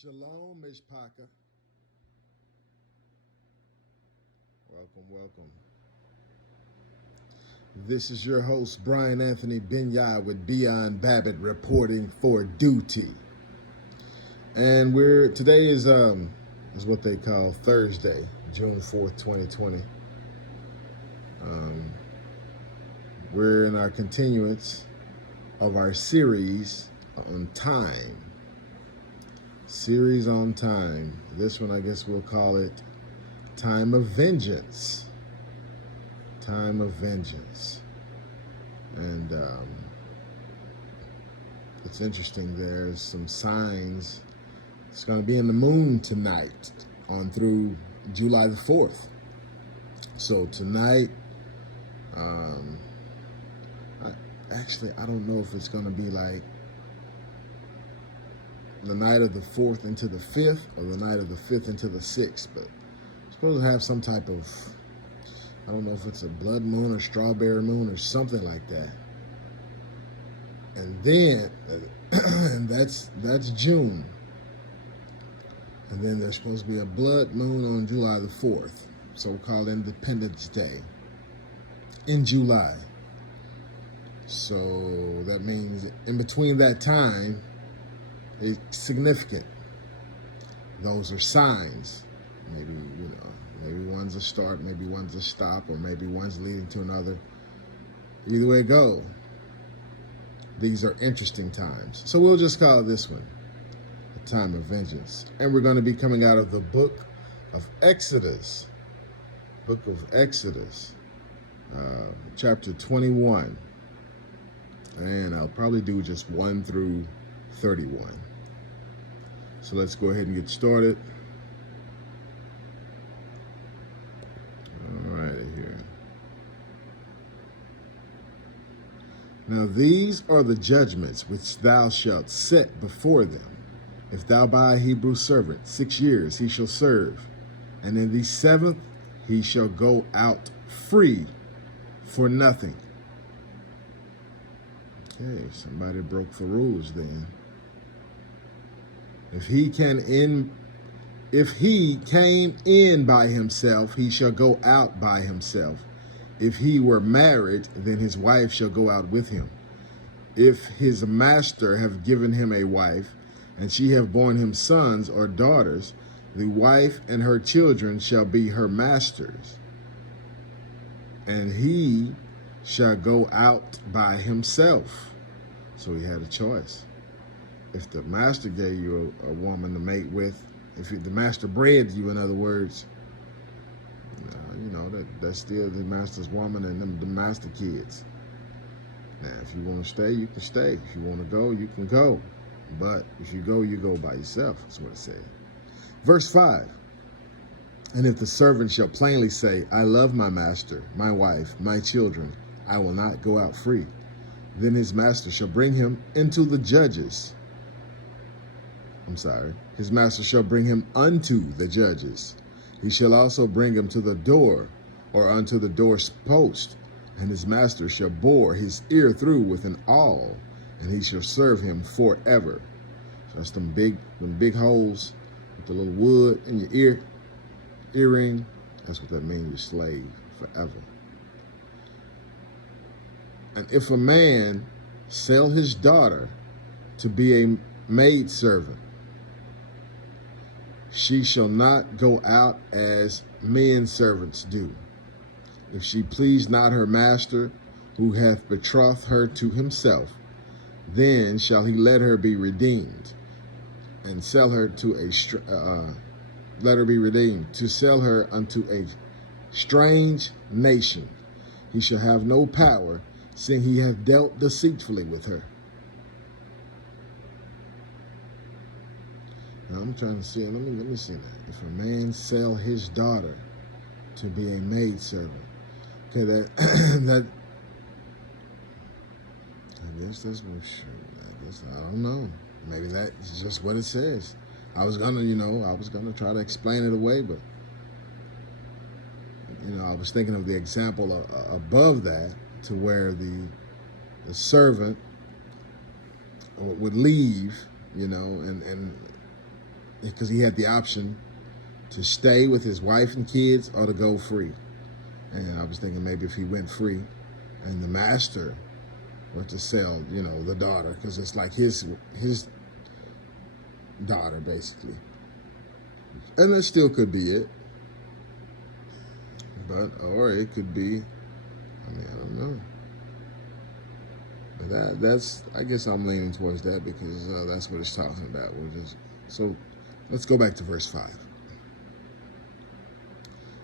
Shalom, Mishpaka. Welcome. This is your host, Brian Anthony Benyai with Beyond Babbitt reporting for duty. And today is what they call Thursday, June 4th, 2020. We're in our continuance of our series on time. Series on time. This one, I guess we'll call it Time of Vengeance. Time of Vengeance. And it's interesting, there's some signs. It's going to be in the moon tonight on through July the 4th. So tonight, I don't know if it's going to be like the night of the 4th into the 5th or the night of the 5th into the 6th, but it's supposed to have some type of, I don't know if it's a blood moon or strawberry moon or something like that. And then, and that's June. And then there's supposed to be a blood moon on July the 4th, so-called Independence Day in July. So that means in between that time, it's significant. Those are signs. Maybe one's a start, maybe one's a stop, or maybe one's leading to another. Either way it go, these are interesting times. So we'll just call this one a time of vengeance. And we're going to be coming out of the book of Exodus. Book of Exodus, chapter 21. And I'll probably do just 1 through 31. So let's go ahead and get started. All right, here. Now these are the judgments which thou shalt set before them. If thou buy a Hebrew servant, 6 years he shall serve, and in the 7th he shall go out free for nothing. Okay, somebody broke the rules then. If he came in by himself, he shall go out by himself. If he were married, then his wife shall go out with him. If his master have given him a wife, and she have borne him sons or daughters, the wife and her children shall be her master's. And he shall go out by himself. So he had a choice. If the master gave you a woman to mate with, if the master bred you, in other words, that's still the master's woman and the master kids. Now, if you want to stay, you can stay. If you want to go, you can go. But if you go by yourself. That's what it said. Verse 5. And if the servant shall plainly say, I love my master, my wife, my children, I will not go out free. Then his master shall bring him into the judges. His master shall bring him unto the judges. He shall also bring him to the door or unto the door's post, and his master shall bore his ear through with an awl, and he shall serve him forever. So that's them big holes with the little wood in your earring. That's what that means, your slave forever. And if a man sell his daughter to be a maidservant, she shall not go out as men servants do. If she please not her master, who hath betrothed her to himself, then shall he let her be redeemed, and sell her to sell her unto a strange nation. He shall have no power, seeing he hath dealt deceitfully with her. Now I'm trying to see, let me see that. If a man sell his daughter to be a maidservant, okay, that I guess that's what. I don't know. Maybe that's just what it says. I was gonna try to explain it away, but I was thinking of the example above that, to where the servant would leave, and because he had the option to stay with his wife and kids or to go free. And I was thinking maybe if he went free and the master were to sell, the daughter, because it's like his daughter, basically. And that still could be it. Or it could be, I don't know. But that's, I guess I'm leaning towards that because that's what it's talking about. So let's go back to verse 5.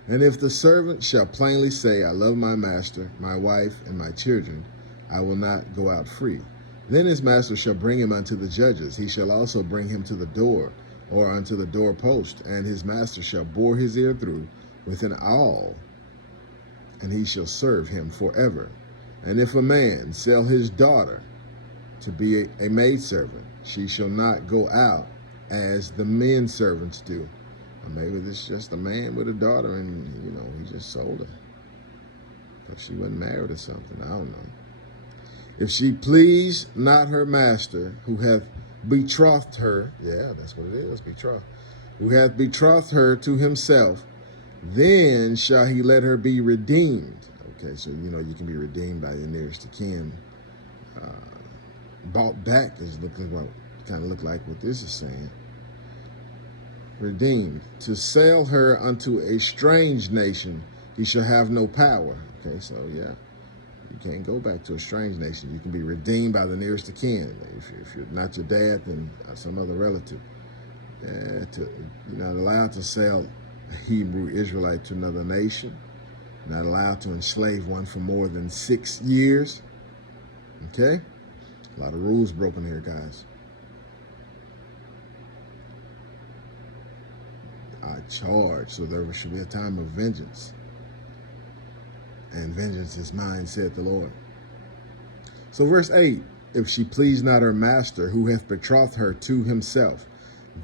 And if the servant shall plainly say, I love my master, my wife, and my children, I will not go out free. Then his master shall bring him unto the judges. He shall also bring him to the door, or unto the doorpost, and his master shall bore his ear through with an awl, and he shall serve him forever. And if a man sell his daughter to be a maidservant, she shall not go out as the men servants do. Or maybe this is just a man with a daughter and, he just sold her because she wasn't married or something. I don't know. If she please not her master, who hath betrothed her, yeah, that's what it is, betrothed, who hath betrothed her to himself, then shall he let her be redeemed. Okay, so, you can be redeemed by your nearest of kin. Bought back is kind of look like what this is saying. Redeemed. To sell her unto a strange nation, he shall have no power. Okay, so yeah, you can't go back to a strange nation. You can be redeemed by the nearest of kin. If you're not your dad, then some other relative. You're not allowed to sell a Hebrew Israelite to another nation. You're not allowed to enslave one for more than 6 years. Okay? A lot of rules broken here, guys. I charge, so there should be a time of vengeance. And vengeance is mine, saith the Lord. So verse 8, if she please not her master, who hath betrothed her to himself,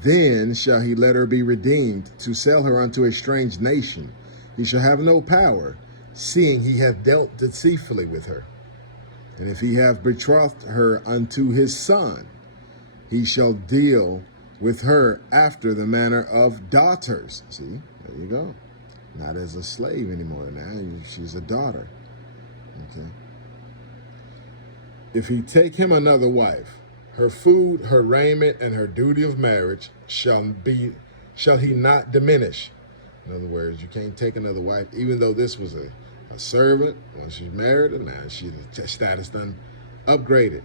then shall he let her be redeemed, to sell her unto a strange nation. He shall have no power, seeing he hath dealt deceitfully with her. And if he have betrothed her unto his son, he shall deal with her after the manner of daughters. See, there you go. Not as a slave anymore. Now she's a daughter. Okay. If he take him another wife, her food, her raiment, and her duty of marriage shall he not diminish. In other words, you can't take another wife, even though this was a servant. Once she's married, and now she's status done upgraded.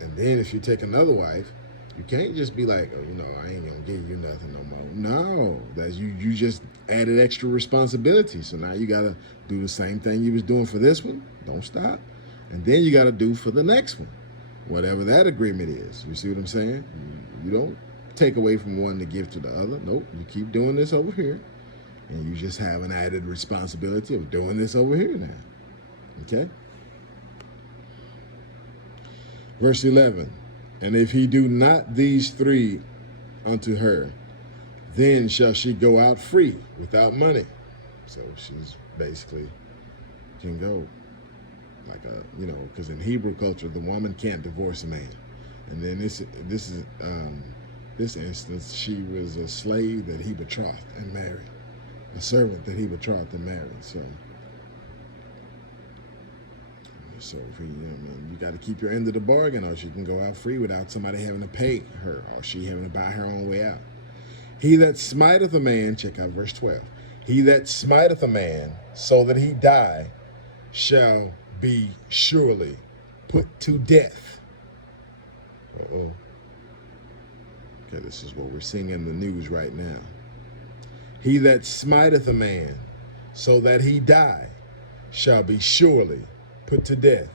And then if you take another wife, you can't just be like, I ain't gonna give you nothing no more. No, that's you just added extra responsibility. So now you gotta do the same thing you was doing for this one. Don't stop. And then you gotta do for the next one, whatever that agreement is. You see what I'm saying? You don't take away from one to give to the other. Nope, you keep doing this over here. And you just have an added responsibility of doing this over here now. Okay? Verse 11. And if he do not these three unto her, then shall she go out free without money. So she's basically can go like because in Hebrew culture, the woman can't divorce a man. And then this instance, she was a slave that he betrothed and married, a servant that he betrothed and married. So if you got to keep your end of the bargain, or she can go out free without somebody having to pay her, or she having to buy her own way out. He that smiteth a man, check out verse 12. He that smiteth a man so that he die shall be surely put to death. Okay, this is what we're seeing in the news right now. He that smiteth a man so that he die shall be surely put to death.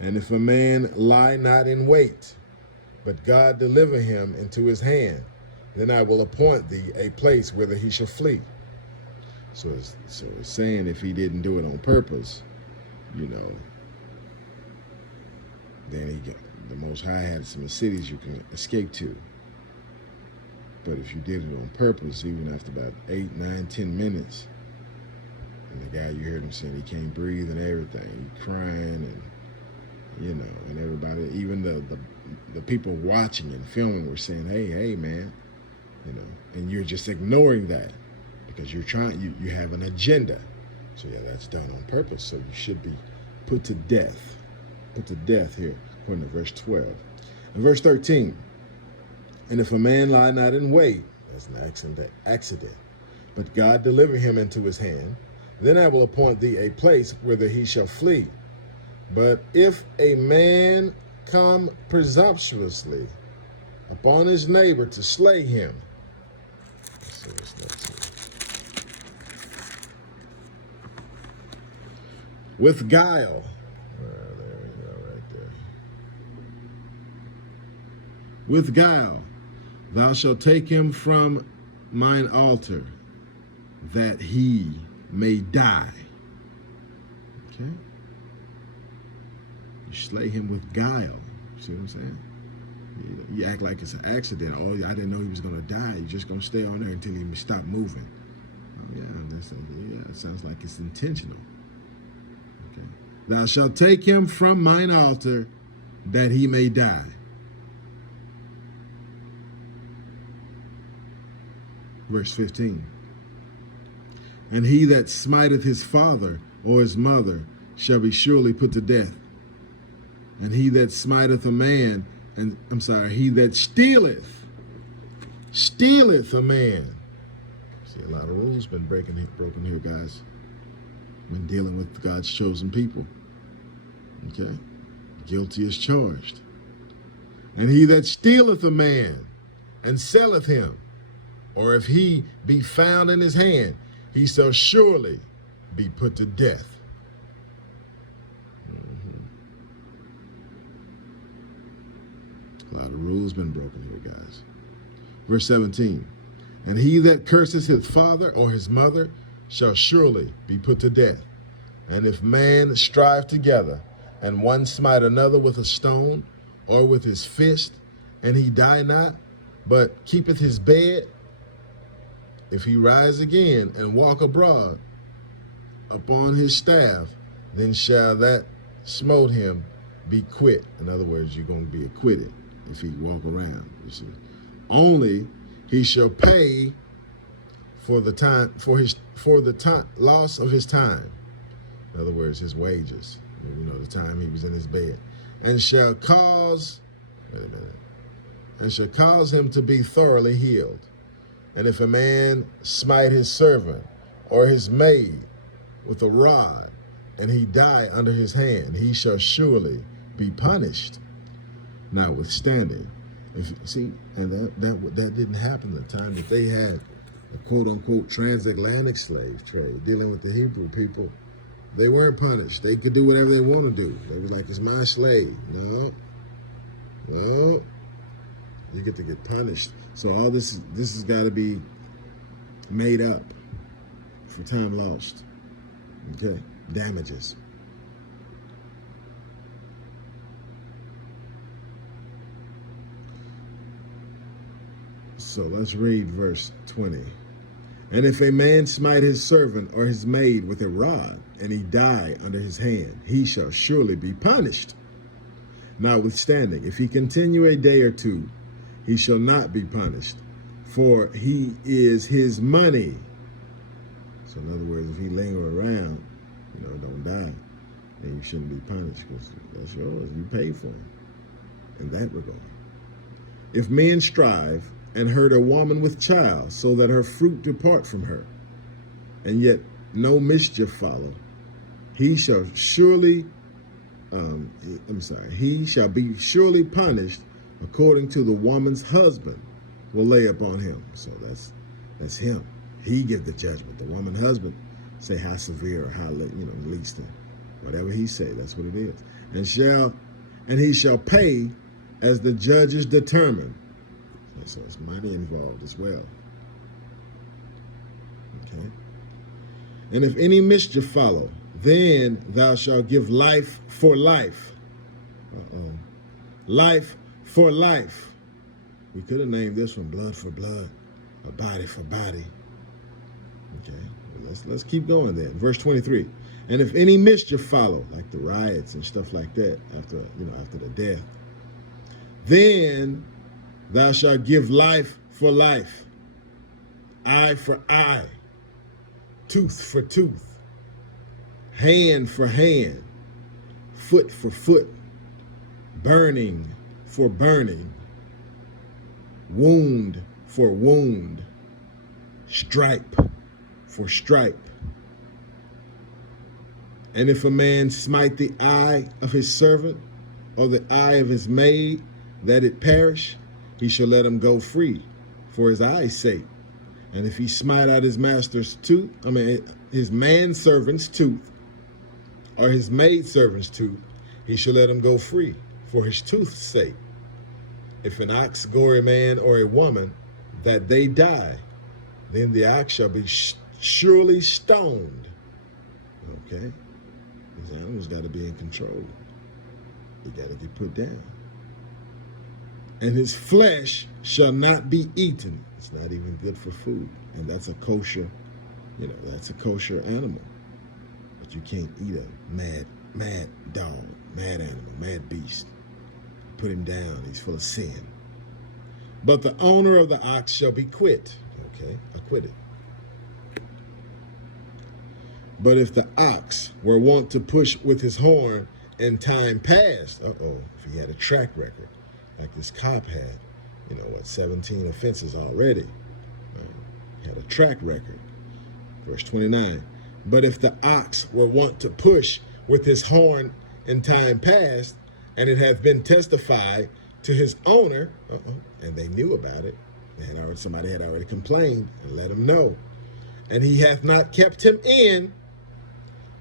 And if a man lie not in wait, but God deliver him into his hand, then I will appoint thee a place whither he shall flee. So it's saying if he didn't do it on purpose, then the Most High had some cities you can escape to. But if you did it on purpose, even after about 8, 9, 10 minutes, and the guy, you heard him saying he can't breathe and everything, he crying and, and everybody, even the the people watching and filming were saying, hey, man, and you're just ignoring that because you're you have an agenda. So yeah, that's done on purpose. So you should be put to death. Put to death here, according to verse 12. And verse 13, and if a man lie not in wait, that's an accident, but God deliver him into his hand, then I will appoint thee a place whither he shall flee. But if a man come presumptuously upon his neighbor to slay him, let's see what's next here. With guile, there we go, right there. With guile, thou shalt take him from mine altar, that he may die. Okay? You slay him with guile. See what I'm saying? You act like it's an accident. Oh, I didn't know he was going to die. You're just going to stay on there until he stop moving. Oh, yeah, it sounds like it's intentional. Okay. Thou shalt take him from mine altar, that he may die. Verse 15. And he that smiteth his father or his mother shall be surely put to death. And he that smiteth a man, he that stealeth a man. See, a lot of rules been broken here, guys. When dealing with God's chosen people. Okay? Guilty is charged. And he that stealeth a man and selleth him, or if he be found in his hand, he shall surely be put to death. A lot of rules been broken here, guys. Verse 17. And he that curses his father or his mother shall surely be put to death. And if man strive together, and one smite another with a stone or with his fist, and he die not, but keepeth his bed, if he rise again and walk abroad upon his staff, then shall that smote him be quit. In other words, you're going to be acquitted if he walk around. You see. Only he shall pay for the loss of his time. In other words, his wages. The time he was in his bed, and shall cause him to be thoroughly healed. And if a man smite his servant or his maid with a rod, and he die under his hand, he shall surely be punished. Notwithstanding, that didn't happen the time that they had a quote-unquote transatlantic slave trade dealing with the Hebrew people. They weren't punished. They could do whatever they want to do. They were like, it's my slave. No. You get to get punished. So all this has got to be made up for time lost. Okay? Damages. So let's read verse 20. And if a man smite his servant or his maid with a rod, and he die under his hand, he shall surely be punished. Notwithstanding, if he continue a day or two, he shall not be punished, for he is his money. So in other words, if he linger around, don't die, then you shouldn't be punished, because that's yours. You paid for him in that regard. If men strive and hurt a woman with child, so that her fruit depart from her, and yet no mischief follow, he shall be surely punished according to the woman's husband will lay upon him. So that's him. He give the judgment. The woman husband say how severe or how least, whatever he say, that's what it is. And he shall pay as the judges determine. So it's money involved as well. Okay. And if any mischief follow, then thou shalt give life for life. Life for life. We could have named this one blood for blood, or body for body. Okay, well, let's keep going then. Verse 23. And if any mischief follow, like the riots and stuff like that, after the death, Then thou shalt give life for life, eye for eye, tooth for tooth, hand for hand, foot for foot, burning for burning, wound for wound, stripe for stripe. And if a man smite the eye of his servant or the eye of his maid, that it perish, he shall let him go free for his eye's sake. And if he smite out his master's tooth, his manservant's tooth, or his maidservant's tooth, he shall let him go free for his tooth's sake. If an ox gore a man or a woman, that they die, then the ox shall be surely stoned. Okay? These animals got to be in control. They got to get put down. And his flesh shall not be eaten. It's not even good for food. And that's a kosher, that's a kosher animal. But you can't eat a mad dog, mad animal, mad beast. Put him down. He's full of sin. But the owner of the ox shall be quit. Okay, acquitted. But if the ox were wont to push with his horn in time past, if he had a track record, like this cop had, 17 offenses already. He had a track record. Verse 29. But if the ox were wont to push with his horn in time past, and it hath been testified to his owner, and they knew about it, somebody had already complained and let him know, and he hath not kept him in,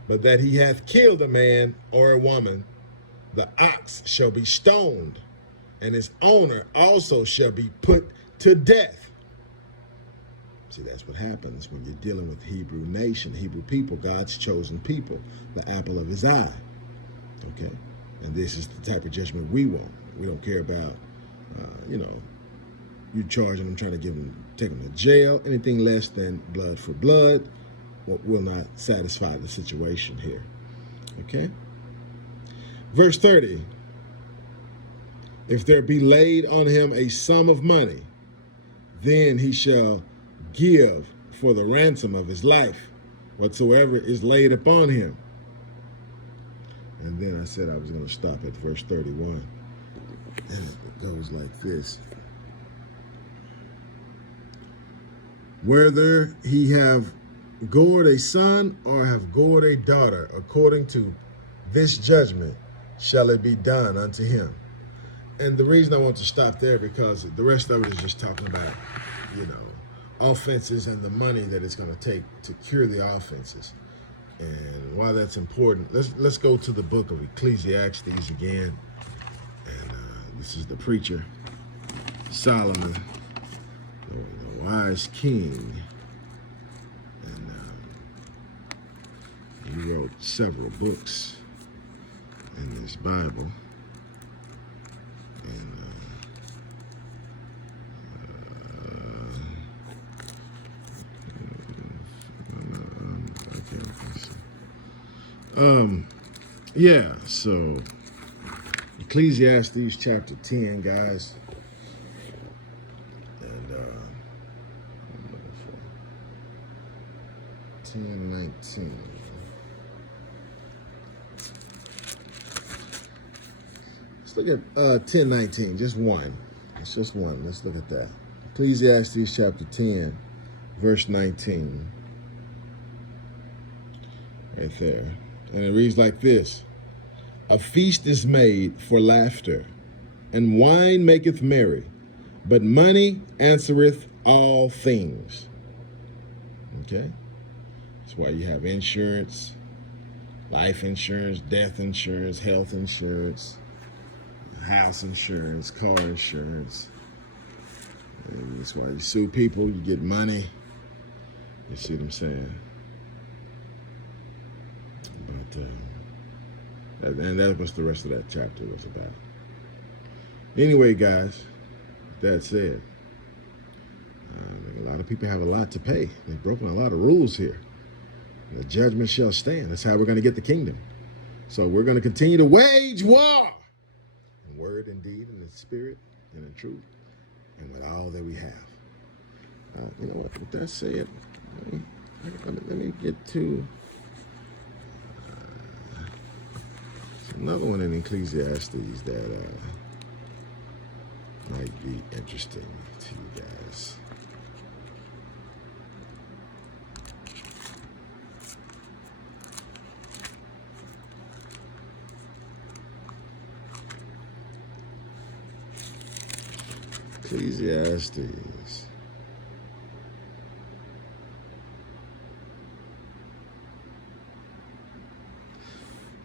but that he hath killed a man or a woman, the ox shall be stoned, and his owner also shall be put to death. See, that's what happens when you're dealing with Hebrew nation, Hebrew people, God's chosen people, the apple of his eye. Okay? And this is the type of judgment we want. We don't care about, you charging them, trying to take them to jail. Anything less than blood for blood will not satisfy the situation here. Okay? Verse 30. If there be laid on him a sum of money, then he shall give for the ransom of his life whatsoever is laid upon him. And then I said I was going to stop at verse 31. And it goes like this. Whether he have gored a son or have gored a daughter, according to this judgment shall it be done unto him. And the reason I want to stop there, because the rest of it is just talking about, offenses and the money that it's going to take to cure the offenses. And why that's important, let's go to the book of Ecclesiastes again. And this is the preacher, Solomon, the wise king. And he wrote several books in this Bible. So Ecclesiastes chapter 10, guys. And 10:19. Let's look at 10:19, just one. It's just one. Let's look at that. Ecclesiastes chapter 10, verse 19. Right there. And it reads like this. A feast is made for laughter, and wine maketh merry, but money answereth all things. Okay? That's why you have insurance, life insurance, death insurance, health insurance, house insurance, car insurance. And that's why you sue people, you get money. You see what I'm saying? And that was the rest of that chapter was about. Anyway, guys, that said, a lot of people have a lot to pay. They've broken a lot of rules here. The judgment shall stand. That's how we're going to get the kingdom. So we're going to continue to wage war. And word and deed and in spirit and in truth and with all that we have. You know what, with that said, let me get to another one in Ecclesiastes that might be interesting to you guys. Ecclesiastes.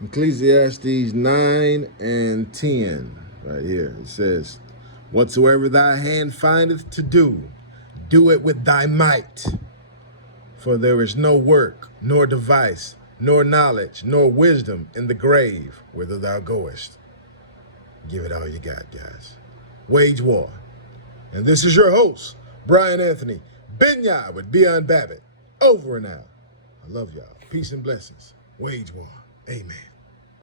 Ecclesiastes 9 and 10, right here. It says, whatsoever thy hand findeth to do, do it with thy might. For there is no work, nor device, nor knowledge, nor wisdom in the grave whither thou goest. Give it all you got, guys. Wage war. And this is your host, Brian Anthony, Benya with Beyond Babbitt. Over and out. I love y'all. Peace and blessings. Wage war. Amen.